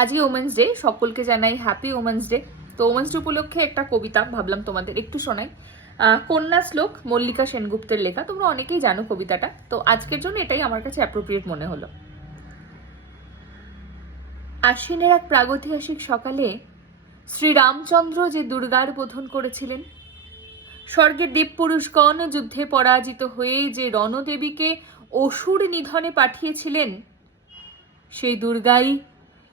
আজকে women's day, সকলকে জানাই হ্যাপি ওমেন্স ডে। তো ওমেন্স ডে উপলক্ষে একটা কবিতা ভাবলাম তোমাদের একটু শোনাই। কন্যা শ্লোক, মল্লিকা সেনগুপ্তের লেখা। তোমরা অনেকেই জানো কবিতাটা, তো আজকের জন্য এটাই আমার কাছে অ্যাপ্রোপ্রিয়েট মনে হলো। আশ্বিনের এক প্রাগৈতিহাসিক সকালে শ্রীরামচন্দ্র যে দুর্গার বোধন করেছিলেন, স্বর্গের দেবপুরুষগণ যুদ্ধে পরাজিত হয়ে যে রণদেবীকে অসুর নিধনে পাঠিয়েছিলেন, সেই দুর্গাই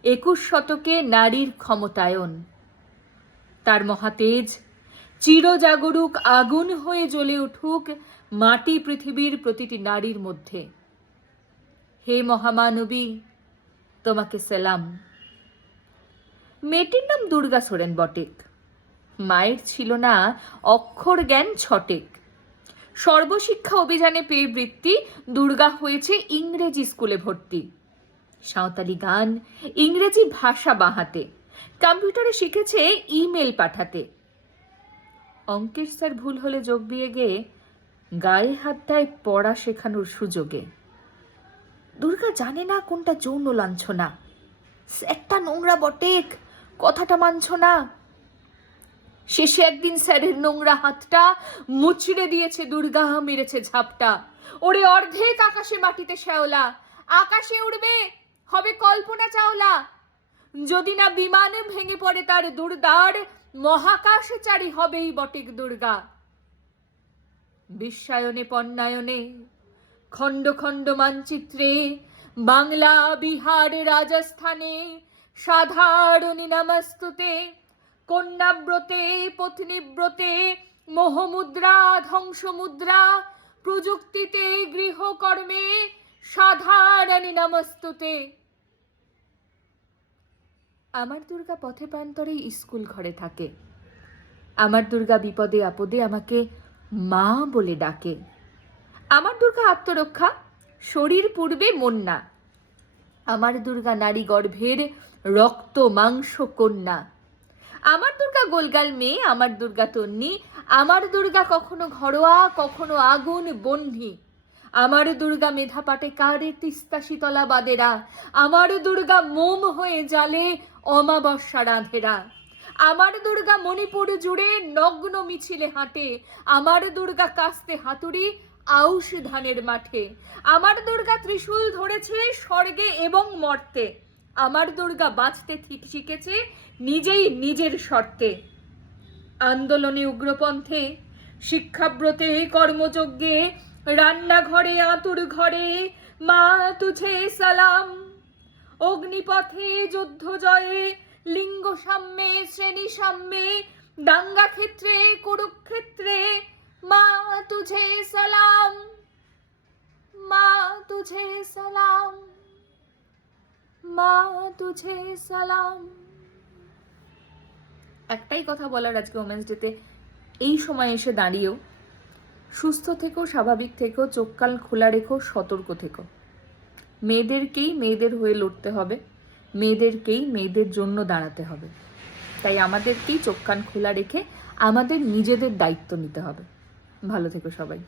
21 শতকে নারীর ক্ষমতায়ন। তার মহাতেজ চিরজাগরুক আগুন হয়ে জ্বলে উঠুক মাটি পৃথিবীর প্রতিটি নারীর মধ্যে। হে মহামানবী, তোমাকে সালাম। মেয়েটির নাম দুর্গা সোরেন বটেক। মায়ের ছিল না অক্ষর জ্ঞান ছটেক। সর্বশিক্ষা অভিযানে পেয়ে বৃত্তি, দুর্গা হয়েছে ইংরেজি স্কুলে ভর্তি। সাঁওতালি গান, ইংরেজি ভাষা বাঁহাতে, কম্পিউটারে শিখেছে ইমেল পাঠাতে। অঙ্কের স্যার ভুল হলে যোগ দিয়ে গিয়ে গায়ে হাত দেয় পড়া শেখানোর সুযোগে। দুর্গা জানে না কোনটা যৌন লাঞ্ছনা। একটা নোংরা বটেক, কথাটা মানছ না। শেষে একদিন স্যারের নোংরা হাতটা মুচড়ে দিয়েছে দুর্গা, মেরেছে ঝাপটা। ওরে অর্ধেক আকাশে মাটিতে শ্যাওলা, আকাশে উড়বে হবে কল্পনা চাওলা। যদি না বিমানে ভেঙে পড়ে তার দুর্দার, মহাকাশে চারি হবেই বটেক দুর্গা। বিশ্বায়নে পণ্যায়নে, খণ্ড খণ্ড মানচিত্রে, বাংলা বিহার রাজস্থানে সাধারণী নমস্তুতে। কন্যাব্রতে পত্নীব্রতে মোহমুদ্রা ধ্বংসমুদ্রা, প্রযুক্তিতে গৃহকর্মে সাধারণী নমস্তুতে। আমার দুর্গা পথে প্রান্তরে স্কুল ঘরে থাকে। আমার দুর্গা বিপদে আপদে আমাকে মা বলে ডাকে। আমার দুর্গা আত্মরক্ষা, শরীর পূর্বে মন না। আমার দুর্গা নারী গর্ভের রক্ত মাংস কন্যা। আমার দুর্গা গোলগাল মেয়ে, আমার দুর্গা তন্নি। আমার দুর্গা কখনো ঘরোয়া, কখনো আগুন বহ্নি। আমার দুর্গা মেধা পাটে কারে তিস্তা শীতলা বাদেরা। আমার দুর্গা মোম হয়ে জ্বালে অমাবস্যা রাধেরা। আমার দুর্গা মণিপুর জুড়ে নগ্ন মিছিলে হাঁটে। আমার দুর্গা কাস্তে হাতুড়ি আউশ ধানের মাঠে। আমার দুর্গা ত্রিশূল ধরেছে স্বর্গে এবং মর্তে। আমার দুর্গা বাঁচতে শিখেছে নিজেই নিজের শর্তে। আন্দোলনে উগ্রপন্থে, শিক্ষাব্রতে কর্মযজ্ঞে, রান্নাঘরে আতুর ঘরে মা তুঝে সালাম। অগ্নিপথে যুদ্ধ জয়ে, লিঙ্গ সাম্যে শ্রেণী সাম্যে, দাঙ্গা ক্ষেত্রে কুরুক্ষেত্রে মা তুঝে সালাম, মা তুঝে সালাম, মা তুঝে সালাম। একটাই কথা বলার আজকে ওমেন্স ডেতে, এই সময় এসে দাঁড়িয়েও সুস্থ থেকো, স্বাভাবিক থেকো, চোখ কান খোলা রেখো, সতর্ক থেকো। মেয়েদেরকেই মেয়েদের হয়ে লড়তে হবে, মেয়েদেরকেই মেয়েদের জন্য দাঁড়াতে হবে। তাই আমাদেরকেই চোখ কান খোলা রেখে আমাদের নিজেদের দায়িত্ব নিতে হবে। ভালো থেকো সবাই।